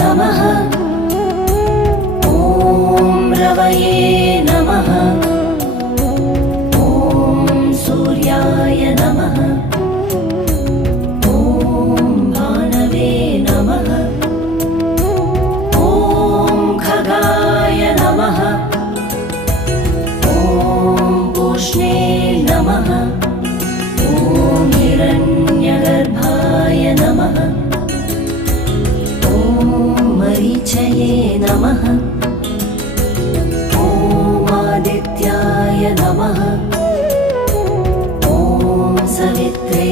नमः। ॐ रवये नमः। ॐ सूर्याय नमः। ॐ भानवे नमः। ॐ खगाय नमः। ॐ पूष्णे नमः। ॐ हिरण्यगर्भाय नमः। ॐ मरीचये नमः। ॐ आदित्याय नमः। ॐ सवित्रे